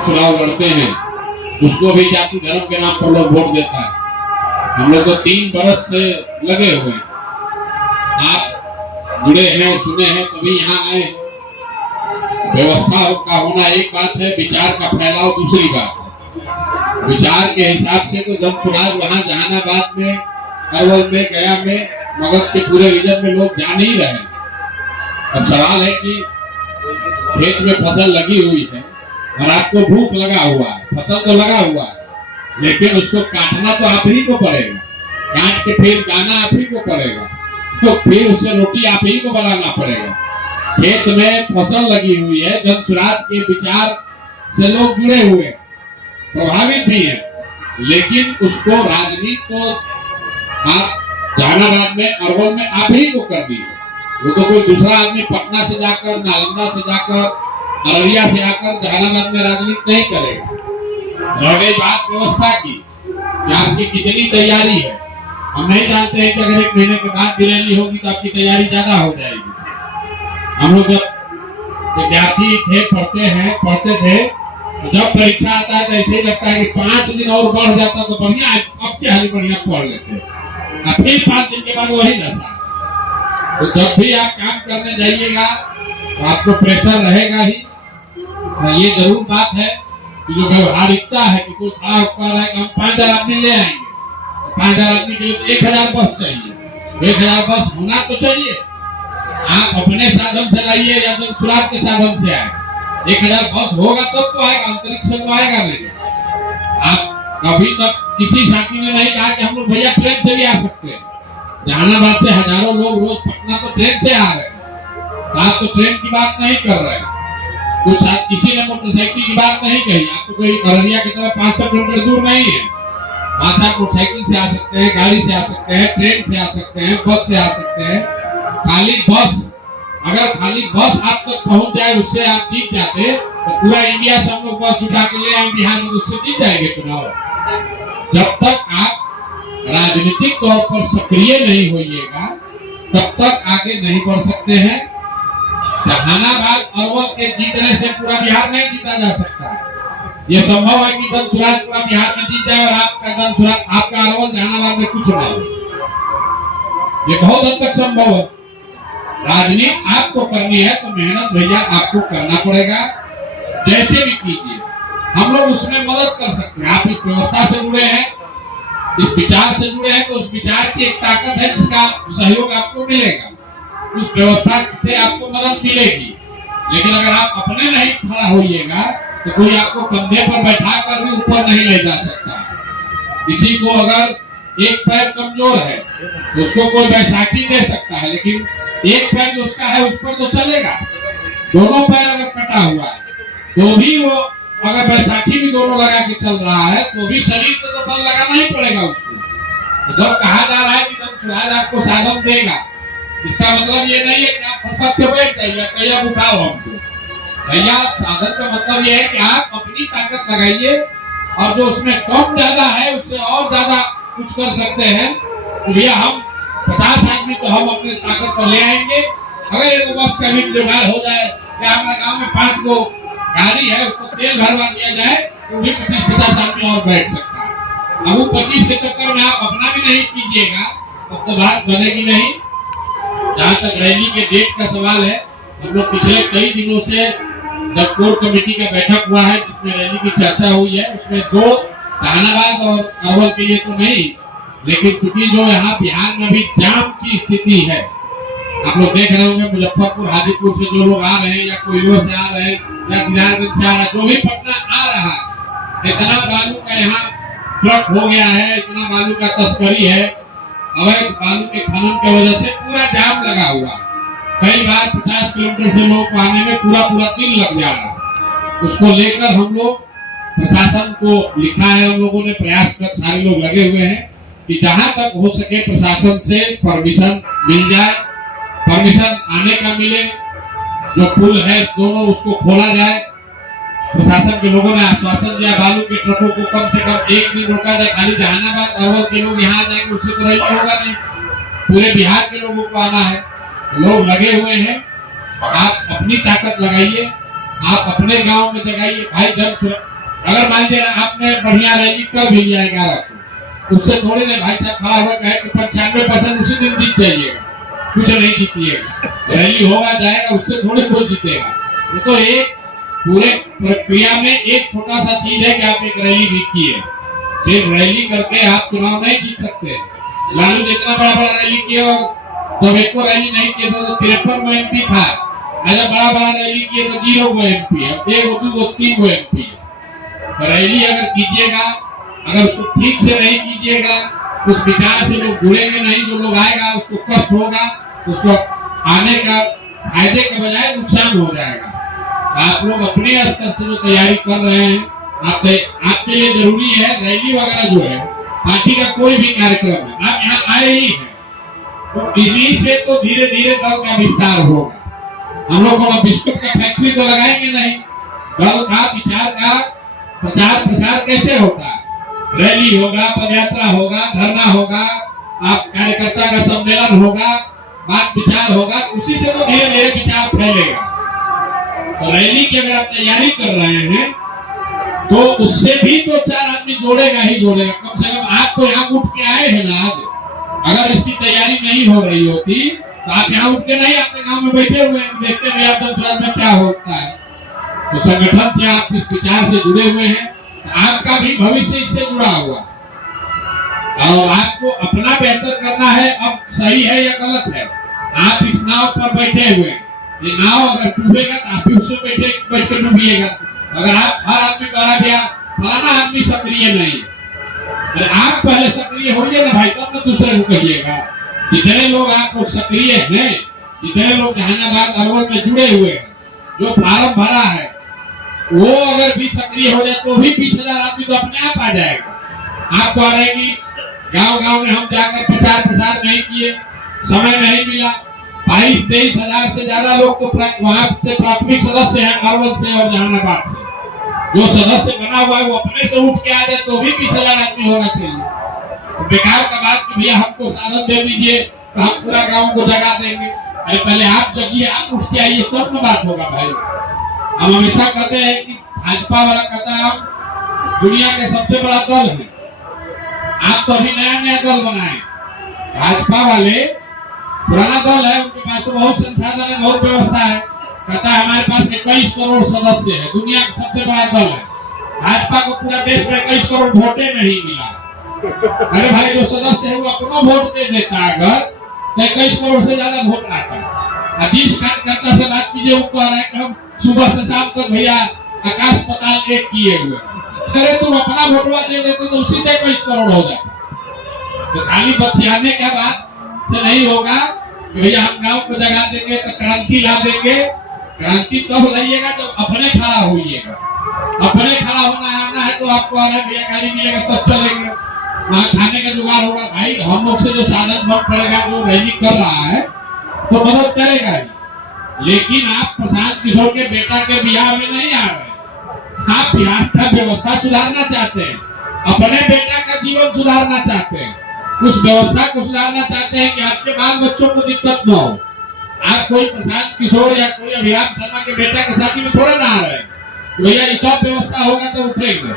चुनाव लड़ते हैं उसको भी जाति धर्म के नाम पर लोग वोट देता है। हम लोग तो 3 बरस से लगे हुए हैं, आप जुड़े हैं, सुने हैं, तभी यहाँ आए। व्यवस्था का होना एक बात है, विचार का फैलाव दूसरी बात है। विचार के हिसाब से तो जन सुराज वहाँ जहानाबाद में, अरवल में, गया में, मगध के पूरे रीजन में लोग जान ही रहे हैं। अब सवाल है कि खेत में फसल लगी हुई है और आपको भूख लगा हुआ है, फसल तो लगा हुआ है, लेकिन उसको काटना तो आप ही को पड़ेगा, काट के फिर दाना आप ही को पड़ेगा, तो फिर उससे रोटी आप ही को बनाना पड़ेगा। खेत में फसल लगी हुई है, जन सुराज के विचार से लोग जुड़े हुए हैं, प्रभावित भी हैं, लेकिन उसको राजनीति तो आप जहानाबाद में, अरवल में आप ही को करनी है। वो तो कोई दूसरा आदमी पटना से जाकर, नालंदा से जाकर, अररिया से आकर जहानाबाद में राजनीति नहीं करेगा। रह गई बात व्यवस्था की कि आपकी कितनी तैयारी है। हम नहीं जानते हैं कि अगर 1 महीने के बाद भी रैली होगी तो आपकी तैयारी ज्यादा हो जाएगी। हम लोग जब विद्यार्थी थे, पढ़ते थे, तो जब परीक्षा आता है तो ऐसे ही लगता है कि 5 दिन और बढ़ जाता तो बढ़िया, अब क्या हाल बढ़िया पढ़ लेते, फिर 5 दिन के बाद वही नशा। तो जब भी आप काम करने जाइएगा तो आपको प्रेशर रहेगा ही। तो ये जरूर बात है कि जो व्यवहारिकता है कि कोई खड़ा होकर है कि हम 5000 आदमी ले आएंगे, तो 5000 आदमी के लिए तो 1000 बस चाहिए। 1000 बस होना तो चाहिए, आप अपने साधन से लाइए या जन सुराज के साधन से आए। 1000 बस होगा तब तो आएगा, अंतरिक्ष से तो आएगा नहीं। आप कभी तक किसी साथी ने नहीं कहा कि हम लोग भैया ट्रेन से भी आ सकते हैं। जहानाबाद से हजारों लोग रोज पटना तो ट्रेन से आ रहे हैं, आप तो ट्रेन की बात नहीं कर रहे हैं। कुछ किसी ने मोटरसाइकिल की बात नहीं कही। आपको कोई अररिया की तरफ 500 किलोमीटर दूर नहीं है, आप मोटरसाइकिल से आ सकते हैं, गाड़ी से आ सकते हैं, ट्रेन से आ सकते हैं, बस से आ सकते हैं। खाली बस, अगर खाली बस आप तक पहुंच जाए, उससे आप जीत जाते तो पूरा इंडिया से हम लोग बस उठा के ले आए बिहार में, उससे जीत जाएंगे चुनाव। जब तक आप राजनीतिक तौर पर सक्रिय नहीं होइएगा तब तक आगे नहीं बढ़ सकते हैं। जहानाबाद, अरवल के जीतने से पूरा बिहार नहीं जीता जा सकता है। यह संभव है कि जन सुराज पूरा बिहार में जीत जाए और आपका जन सुराज, आपका अरवल जहानाबाद में कुछ नहीं। ये बहुत हद तक संभव है। राजनीति आपको करनी है तो मेहनत भैया आपको करना पड़ेगा, जैसे भी कीजिए। हम लोग उसमें मदद कर सकते हैं। आप इस व्यवस्था से जुड़े हैं, इस विचार से जुड़े हैं, तो उस विचार की एक ताकत है जिसका सहयोग आपको मिलेगा, उस व्यवस्था से आपको मदद मिलेगी। लेकिन अगर आप अपने नहीं खड़ा होइएगा तो कोई आपको कंधे पर बैठा कर भी ऊपर नहीं ले जा सकता। किसी को अगर एक पैर कमजोर है तो उसको कोई बैसाखी दे सकता है, लेकिन एक पैर जो उसका है उस पर तो चलेगा। दोनों पैर अगर कटा हुआ है तो भी वो, अगर बैसाखी भी दोनों लगा के चल रहा है तो भी शरीर से तो बल लगाना ही पड़ेगा उसको। तो जब कहा जा रहा है कि जन सुराज आपको साधन देगा, इसका मतलब ये नहीं है कि आप फंस के बैठ जाइए, कैया उठाओ हमको। भैया साधन का मतलब ये है कि आप अपनी ताकत लगाइए और जो उसमें कम ज्यादा है उससे और ज्यादा कुछ कर सकते हैं। तो भैया हम 50 आदमी तो हम अपने ताकत पर ले आएंगे। अगर एक बस का भी जुगाड़ हो जाए या हमारे गाँव में 5 गो गाड़ी है, उसको तेल भरवा दिया जाए तो भी 25-50 आदमी और बैठ सकता है। अब वो 25 के चक्कर में आप अपना भी नहीं कीजिएगा तब तो बात बनेगी नहीं। जहाँ तक रैली के डेट का सवाल है, हम लोग पिछले कई दिनों से जब कोर कमेटी का बैठक हुआ है जिसमें रैली की चर्चा हुई है, उसमें 2 जहानाबाद और अरवल के लिए तो नहीं, लेकिन चूंकि जो यहाँ बिहार में भी जाम की स्थिति है, आप लोग देख रहे होंगे मुजफ्फरपुर, हाजीपुर से जो लोग आ रहे हैं या कोयलों से आ रहे हैं या दिनारगंज से आ रहा है, जो भी पटना आ रहा है, इतना बालू का यहाँ ट्रक हो गया है, इतना बालू का तस्करी है, अवैध बालू के खनन की वजह से पूरा जाम लगा हुआ है। कई बार 50 किलोमीटर से लोग आने में पूरा दिन लग जा रहा है। उसको लेकर हम लोग प्रशासन को लिखा है, हम लोगों ने प्रयास कर, सारे लोग लगे हुए हैं कि जहां तक हो सके प्रशासन से परमिशन मिल जाए, परमिशन आने का मिले, जो पुल है दोनों उसको खोला जाए। प्रशासन के लोगों ने आश्वासन दिया बालू के ट्रकों को कम से कम 1 दिन रोका जाए। खाली जहानाबाद अरवल के लोग यहाँ जाएंगे उससे तो रैली होगा नहीं, पूरे बिहार के लोगों को आना है। लोग लगे हुए हैं, आप अपनी ताकत लगाइए, आप अपने गांव में जगाइए। भाई जन अगर मान लीजिए आपने बढ़िया रैली कर भी लिया 11 को, उससे थोड़ी देर भाई साहब खड़ा हुआ कहे कि 95% उसी दिन जीत जाइएगा, कुछ नहीं जीतिएगा। रैली होगा जाएगा, उससे थोड़ी कोई जीतेगा। वो तो एक पूरे प्रक्रिया में एक छोटा सा चीज है कि आप एक रैली भी किए। सिर्फ रैली करके आप चुनाव नहीं जीत सकते। लालू जितना बड़ा बड़ा रैली किया और जब एक को रैली नहीं किया तो 53 वो MP था। अगर बड़ा बड़ा रैली किए तो 0 वो MP है, 1 2 3 वो MP है। तो रैली अगर कीजिएगा, अगर उसको ठीक से नहीं कीजिएगा, उस विचार से लोग जुड़ेंगे नहीं, जो लोग आएगा उसको कष्ट होगा, उसको आने का फायदे के बजाय नुकसान हो जाएगा। आप लोग अपने स्तर से जो तैयारी कर रहे हैं, आपके लिए जरूरी है। रैली वगैरह जो है, पार्टी का कोई भी कार्यक्रम है, आप यहाँ आए ही हैं, तो इन्हीं से तो धीरे धीरे दल का विस्तार होगा। हम लोग को बिस्कुट का फैक्ट्री तो लगाएंगे नहीं। दल का विचार का प्रचार प्रसार कैसे होता है? रैली होगा, पदयात्रा होगा, धरना होगा, आप कार्यकर्ता का सम्मेलन होगा, बात विचार होगा, उसी से तो धीरे धीरे विचार फैलेगा। तो रैली की अगर आप तैयारी कर रहे हैं तो उससे भी तो 4 आदमी जोड़ेगा ही जोड़ेगा। कम से कम आप तो यहाँ उठ के आए हैं ना आज। अगर इसकी तैयारी नहीं हो रही होती तो आप यहाँ उठ के नहीं आते, गांव में बैठे हुए हैं, देखते हुए आप जनसुराज में क्या होता है। तो संगठन से आप इस विचार से जुड़े हुए हैं, तो आपका भी भविष्य इससे जुड़ा हुआ और आपको अपना बेहतर करना है। अब सही है या गलत है, आप इस नाव पर बैठे हुए हैं। ये नाव अगर डूबेगा तो आप भी उसमें बैठ के डूबिएगा। अगर आप हर आदमी कहा गया फलाना आदमी सक्रिय नहीं, अरे आप पहले सक्रिय होइए ना भाई, तब तो दूसरे को कहिएगा। जितने लोग आप लोग सक्रिय हैं, जितने लोग जहानाबाद अरवल में जुड़े हुए हैं, जो फार्म भरा है, वो अगर भी सक्रिय हो जाए तो भी 20,000 आदमी तो अपने आप आ जाएगा। आपको आ रहेगी गांव-गांव में हम जाकर प्रचार प्रसार नहीं किए, समय नहीं मिला। 22-23 हजार से ज्यादा लोग तो वहां से प्राथमिक सदस्य हैं अरवल से और जहानाबाद से। जो सदस्य बना हुआ है वो अपने से उठ के आ जाए तो भी 20,000 आदमी होना चाहिए। तो बेकार का बात कि भैया हमको साधन दे दीजिए तो हम पूरा गांव को जगा देंगे। अरे पहले आप जगिए, आप उठ के आइए, तब तो बात होगा भाई। हम हमेशा कहते हैं कि भाजपा वाला कहता है हम दुनिया के सबसे बड़ा दल है। आप तो अभी नया नया दल बनाए। भाजपा वाले पुराना दल है, उनके पास तो बहुत संसाधन है, बहुत व्यवस्था है। कहता है हमारे पास 21 करोड़ सदस्य है, दुनिया का सबसे बड़ा दल है। भाजपा को पूरा देश में 21 करोड़ वोटे नहीं मिला। अरे भाई जो सदस्य है वो अपना वोट दे देता है, अगर तो 21 करोड़ से ज्यादा वोट आता है। जिस कार्यकर्ता से बात कीजिए वो कह रहा है कि हम सुबह से शाम तक भैया आकाश पताल एक किए हुए। अरे तुम अपना वोटवा दे देते तो उसी से 21 करोड़ हो जाता। तो खाली बतियाने के बाद से नहीं होगा कि भैया हम गांव को जगा देंगे तो क्रांति ला देंगे। क्रांति तब लाइएगा जब अपने खड़ा होइएगा। अपने खड़ा होना आना है तो आपको आ रहा है भैया गाड़ी मिलेगा तब चलेंगे, वहाँ खाने का जुगाड़ होगा। भाई हम लोग से जो साधन बन पड़ेगा, जो रैली कर रहा है तो मदद करेगा ही। लेकिन आप प्रशांत किशोर के बेटा के बिहार में नहीं आ रहे। आप बिहार का व्यवस्था सुधारना चाहते हैं, अपने बेटा का जीवन सुधारना चाहते हैं, उस व्यवस्था को सुधारना चाहते हैं कि आपके बाल बच्चों को दिक्कत न हो। आप कोई प्रशांत किशोर या कोई अभिराम शर्मा के बेटा के शादी में थोड़ा ना आ रहे हैं भैया ये सब व्यवस्था होगा तो उठेंगे।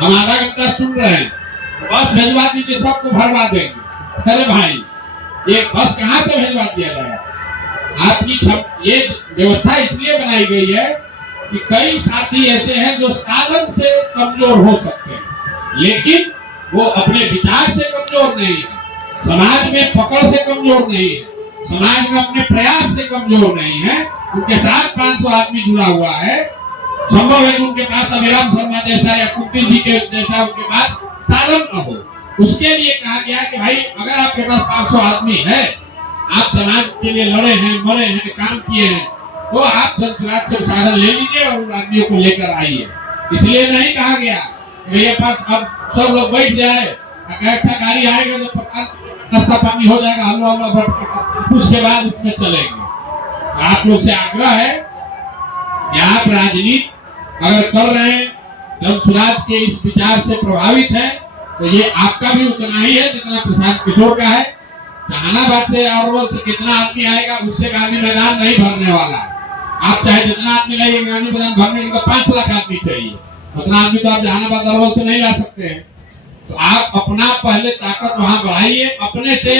हम आधा घंटा सुन रहे हैं, बस भेजवा दीजिए, सबको भरवा देंगे। अरे भाई ये बस कहाँ से भेजवा दिया जाएगा? आपकी ये व्यवस्था इसलिए बनाई गई है कि कई साथी ऐसे हैं जो साधन से कमजोर हो सकते हैं, लेकिन वो अपने विचार से कमजोर नहीं है, समाज में पकड़ से कमजोर नहीं है, समाज में अपने प्रयास से कमजोर नहीं है। उनके साथ 500 आदमी जुड़ा हुआ है। संभव है कि उनके पास अभिराम शर्मा जैसा या कुंती जी के जैसा उनके पास साधन न हो। उसके लिए कहा गया कि भाई अगर आपके पास 500 आदमी है, आप समाज के लिए लड़े हैं, मरे हैं, काम किए हैं, तो आप जनसुराज से साधन ले लीजिए और उन आदमियों को लेकर आइए। इसलिए नहीं कहा गया मेरे पास अब सब लोग बैठ जाए, अच्छा गाड़ी आएगा तो नाश्ता पानी हो जाएगा, हलवा हलवा भर, उसके बाद उसमें चलेंगे। आप लोग से आग्रह है कि आप राजनीति अगर कर रहे हैं, जनसुराज के इस विचार से प्रभावित है, तो ये आपका भी उतना ही है जितना प्रशांत किशोर का है। जहानाबाद से अरवल से कितना आदमी आएगा, उससे गांधी मैदान नहीं भरने वाला है। आप चाहे जितना आदमी लाइए, गांधी मैदान भरने के लिए 5 लाख आदमी चाहिए, उतना आदमी तो आप जहानाबाद अरवल से नहीं ला सकते हैं। तो आप अपना पहले ताकत वहां बढ़ाइए, अपने से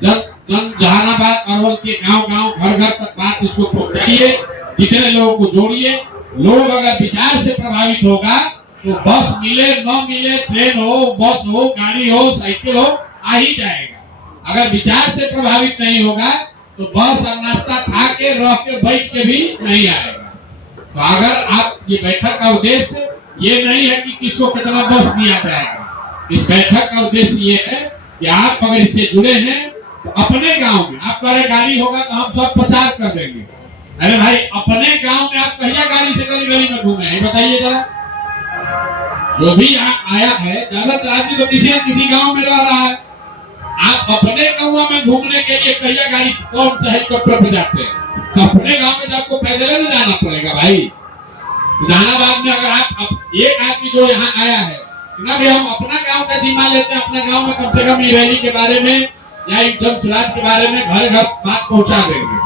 जहानाबाद अरवल के गांव-गांव घर-घर तक बात इसको पहुंचाइए, जितने लोगों को जोड़िए। लोग अगर विचार से प्रभावित होगा तो बस मिले न मिले, ट्रेन हो, बस हो, गाड़ी हो, साइकिल हो, आ ही जाएगा। अगर विचार से प्रभावित नहीं होगा तो बस और नाश्ता खा के रह के बैठ के भी नहीं आएगा। तो अगर आप ये बैठक का उद्देश्य ये नहीं है कि किसको कितना बस दिया जाएगा, इस बैठक का उद्देश्य ये है कि आप अगर इससे जुड़े हैं तो अपने गांव में आप कह गाड़ी होगा तो हम सब प्रचार कर देंगे। अरे भाई, अपने गांव में आप कहिया गाड़ी से गली गली में घूमे हैं, बताइए जरा। जो भी यहाँ आया है, ज्यादातर आदमी तो किसी न किसी गांव में रह रहा है। आप अपने गांव में घूमने के लिए कहिया गाड़ी कौन सा हेलीकॉप्टर पे जाते हैं? तो अपने गांव में तो आपको पैदल न जाना पड़ेगा भाई। जहानाबाद में अगर आप एक आदमी जो यहाँ आया है ना भी, हम अपना गांव का जिम्मा लेते हैं, अपने गांव में कम से कम रैली के बारे में या जन सुराज के बारे में घर घर बात पहुंचा देंगे।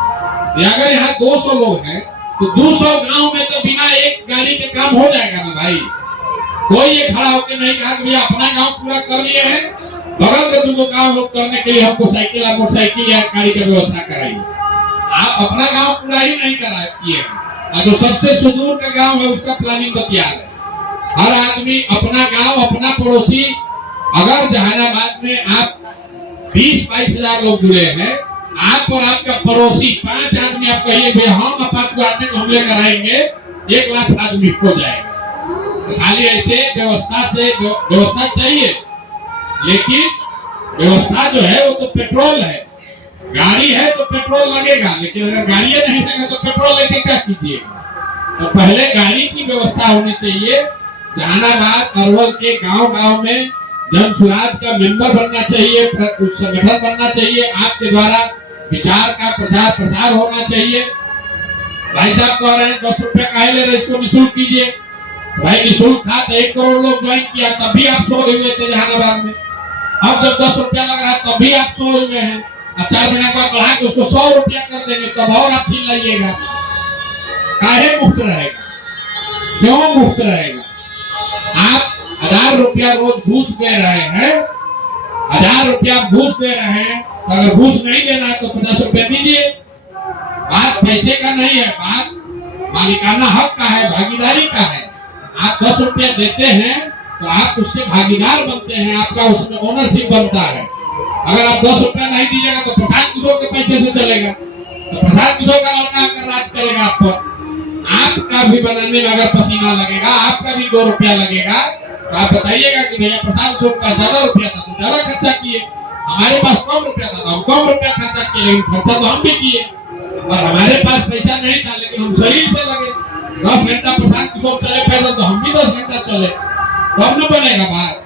अगर यहाँ 200 लोग हैं तो 200 गांव में तो बिना एक गाड़ी के काम हो जाएगा ना भाई। कोई ये खड़ा होकर नहीं कहा कि भैया अपना गांव पूरा कर लिए हैं, बगल के 2 गांव लोग करने के लिए हमको साइकिल या मोटरसाइकिल या गाड़ी की व्यवस्था कराइए। आप अपना गांव पूरा ही नहीं करा किए, जो सबसे सुदूर का गांव है उसका प्लानिंग तो तैयार है। हर आदमी अपना गांव, अपना पड़ोसी। अगर जहानाबाद में आप 20-22 हजार लोग जुड़े हैं, आप और आपका पड़ोसी 5 आदमी आप कहिए भैया हम 5 आदमी को हम लेकर आएंगे, 1 लाख आदमी हो जाएगा। तो खाली ऐसे व्यवस्था चाहिए, लेकिन व्यवस्था जो है वो तो पेट्रोल है। गाड़ी है तो पेट्रोल लगेगा, लेकिन अगर गाड़ी नहीं देगा तो पेट्रोल लेके क्या कीजिएगा? तो पहले गाड़ी की व्यवस्था होनी चाहिए। जहानाबाद अरवल के गांव-गांव में जन सुराज का मेंबर बनना चाहिए, संगठन बनना चाहिए। आपके द्वारा विचार का प्रचार प्रसार होना चाहिए। भाई साहब कह रहे हैं 10 रुपया काहे ले रहे, इसको निःशुल्क कीजिए। भाई निःशुल्क था तो 1 करोड़ लोग ज्वाइन किया, तब भी आप 100 हुए थे जहानाबाद में। अब जब 10 रुपया लग रहा है तब भी आप 100 हुए हैं। 4 महीने बाद बढ़ा के उसको 100 रुपया कर देंगे, तब और आप चिल्लाइएगा। काहे मुफ्त रहेगा? क्यों मुफ्त रहेगा? आप 1000 रुपया रोज घूस दे रहे हैं, 1000 रुपया घूस दे रहे हैं, तो अगर घूस नहीं देना है तो 50 रुपया दीजिए। बात पैसे का नहीं है, बात मालिकाना हक का है, भागीदारी का है। आप 10 रुपया देते हैं तो आप उसके भागीदार बनते हैं, आपका उसमें ओनरशिप बनता है। अगर आप 10 रुपया नहीं दीजिएगा तो प्रसाद किशोर के पैसे से चलेगा, तो प्रसाद किशोर का लड़का आकर राज करेगा आप पर। आपका भी बनाने में अगर पसीना लगेगा, आपका भी 2 रुपया लगेगा, तो आप बताइएगा कि भैया प्रसाद किशोर का ज्यादा रुपया था तो ज्यादा खर्चा किए, हमारे पास कम रुपया था तो हम कम रुपया खर्चा किए, लेकिन खर्चा तो हम भी किए। और हमारे पास पैसा नहीं था लेकिन हम शरीर से लगे। 10 घंटा प्रसाद किशोर चले पैदल तो हम भी 10 घंटा चले, तब न बनेगा बात।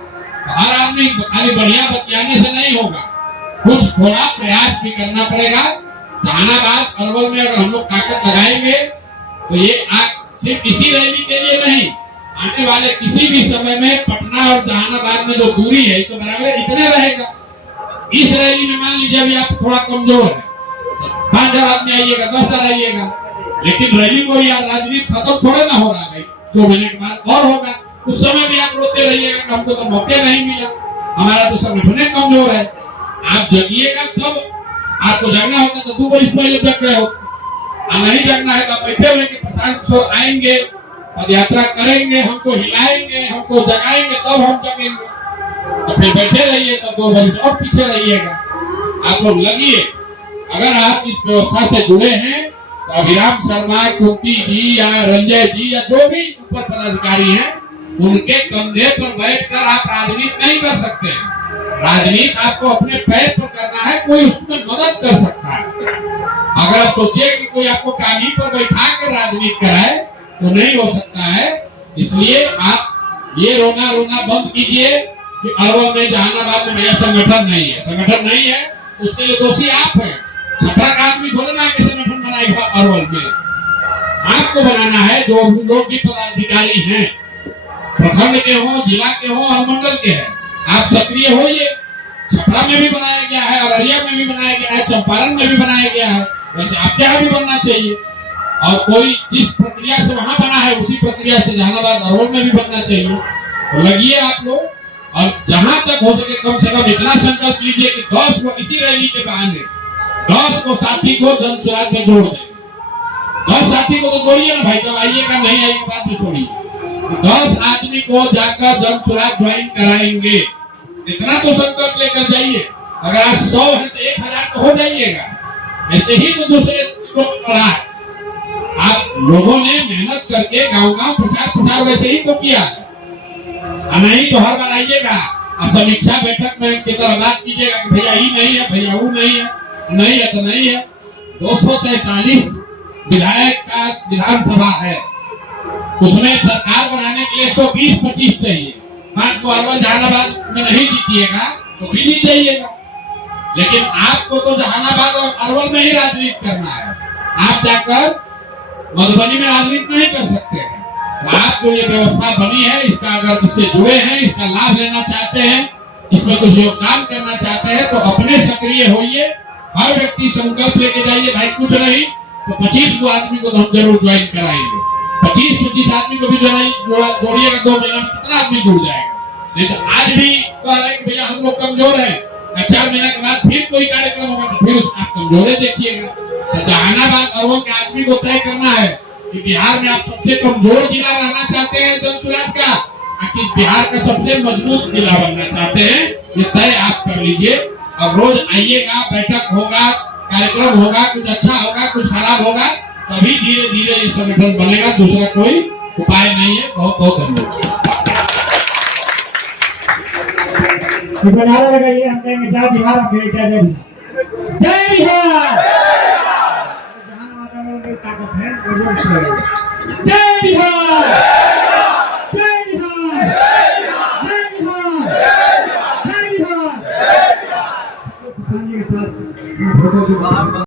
हर आदमी खाली बढ़िया बतियाने से नहीं होगा, कुछ थोड़ा प्रयास भी करना पड़ेगा। जहानाबाद अरवल में अगर हम लोग ताकत लगाएंगे तो ये सिर्फ इसी रैली के लिए नहीं, आने वाले किसी भी समय में पटना और जहानाबाद में जो दूरी है तो बराबर इतने रहेगा। इस रैली में मान लीजिए अभी आप थोड़ा कमजोर है, 5000 आदमी आइएगा, 10,000 आइएगा, लेकिन रैली को यार राजनीति खत्म थोड़े ना हो रहा है। 2 महीने के बाद और होगा, उस समय भी आप रोते रहिएगा कि हमको तो मौके नहीं मिला, हमारा तो संगठन कमजोर है। आप जगिएगा तब, आपको जगना होगा तो 2 वर्ष पहले जग गए हो, नहीं जगना है तो बैठे हुए कि प्रशांत किशोर आएंगे, पद यात्रा करेंगे, हमको हिलाएंगे, हमको जगाएंगे, तब हम जगेंगे। तो फिर बैठे रहिए, तब 2 वर्ष और पीछे रहिएगा। आप लोग लगिए। अगर आप इस व्यवस्था से जुड़े हैं तो अभिराम शर्मा, कुंती जी या रंजय जी या जो भी ऊपर पदाधिकारी हैं, उनके कंधे पर बैठकर आप राजनीति नहीं कर सकते हैं। राजनीति आपको अपने पैर पर करना है, कोई उसमें मदद कर सकता है। अगर आप सोचिए कि कोई आपको काली पर बैठा कर राजनीति कराए तो नहीं हो सकता है। इसलिए आप ये रोना बंद कीजिए कि अरवल में, जहानाबाद में मेरा संगठन नहीं है। संगठन नहीं है उसके लिए दोषी आप हैं। छपरा का आदमी थोड़ा ना के संगठन बनाएगा अरवल में, आपको बनाना है। जो लोग भी पदाधिकारी हैं, प्रखंड के हो, जिला के हो, अनुमंडल के हैं, आप सक्रिय होइए। छपरा में भी बनाया गया है, अररिया में भी बनाया गया है, चंपारण में भी बनाया गया है, वैसे आपके यहाँ भी बनना चाहिए। और कोई जिस प्रक्रिया से वहां बना है उसी प्रक्रिया से जहानाबाद अरवल में भी बनना चाहिए। तो लगिए आप लोग, और जहां तक हो सके कम से कम इतना संकल्प लीजिए कि 10 को इसी रैली के बहाने 10 को साथी को जन स्वराज में जोड़ देंगे। 10 साथी को तो जोड़िए ना भाई, जब आइएगा नहीं आइएगा बात में छोड़िए। तो 10 आदमी को जाकर जन स्वराज ज्वाइन कराएंगे, इतना तो संकल्प लेकर जाइए। अगर आज 100 है तो 1000 तो हो जाइएगा। ऐसे ही तो दूसरे को पढ़ा है। आप लोगों ने मेहनत करके गांव-गांव प्रचार प्रसार वैसे ही तो किया है। नहीं तो हर बार आइएगा और समीक्षा बैठक में की तरह बात कीजिएगा कि भैया ये नहीं है, भैया वो नहीं है, नहीं है तो नहीं है। 243 विधायक का विधानसभा है, उसमें सरकार बनाने के लिए 120-25 चाहिए। 5 को अरवल जहानाबाद में नहीं जीतिएगा तो भी जीत जाइएगा, लेकिन आपको तो जहानाबाद और अरवल में ही राजनीति करना है। आप जाकर मधुबनी में राजनीति नहीं कर सकते हैं। तो आप जो ये व्यवस्था बनी है, इसका अगर इससे जुड़े हैं, इसका लाभ लेना चाहते हैं, इसमें कुछ योगदान करना चाहते हैं, तो अपने सक्रिय होइए। हर व्यक्ति संकल्प लेके जाइए, भाई कुछ नहीं तो 25 को आदमी को तो हम जरूर ज्वाइन कराएंगे। 25-25 आदमी को भी जोड़िएगा, 2 महीना में कितना आदमी जुड़ जाएगा। नहीं तो आज भी कह रहे हैं भैया हम लोग कमजोर है, 4 महीने के बाद फिर कोई कार्यक्रम होगा तो फिर आप कमजोरे देखिएगा। तो जहानाबाद अरवल के आदमी को तय करना है कि बिहार में आप सबसे कमजोर जिला रहना चाहते हैं जन स्वराज का, कि बिहार का सबसे मजबूत जिला बनना चाहते हैं, ये तय आप कर लीजिए। और रोज आइएगा, बैठक होगा, कार्यक्रम होगा, कुछ अच्छा होगा, कुछ खराब होगा, तभी धीरे धीरे ये संगठन बनेगा। दूसरा कोई उपाय नहीं है। बहुत बहुत धन्यवाद। नारा लगाइए, हम कहेंगे जय बिहार, हम कहेंगे जय जय बिहार, जय बिहार। जहानाबाद में ताकत है, जय बिहार, जय बिहार, जय बिहार, जय बिहार। किसान जी के साथ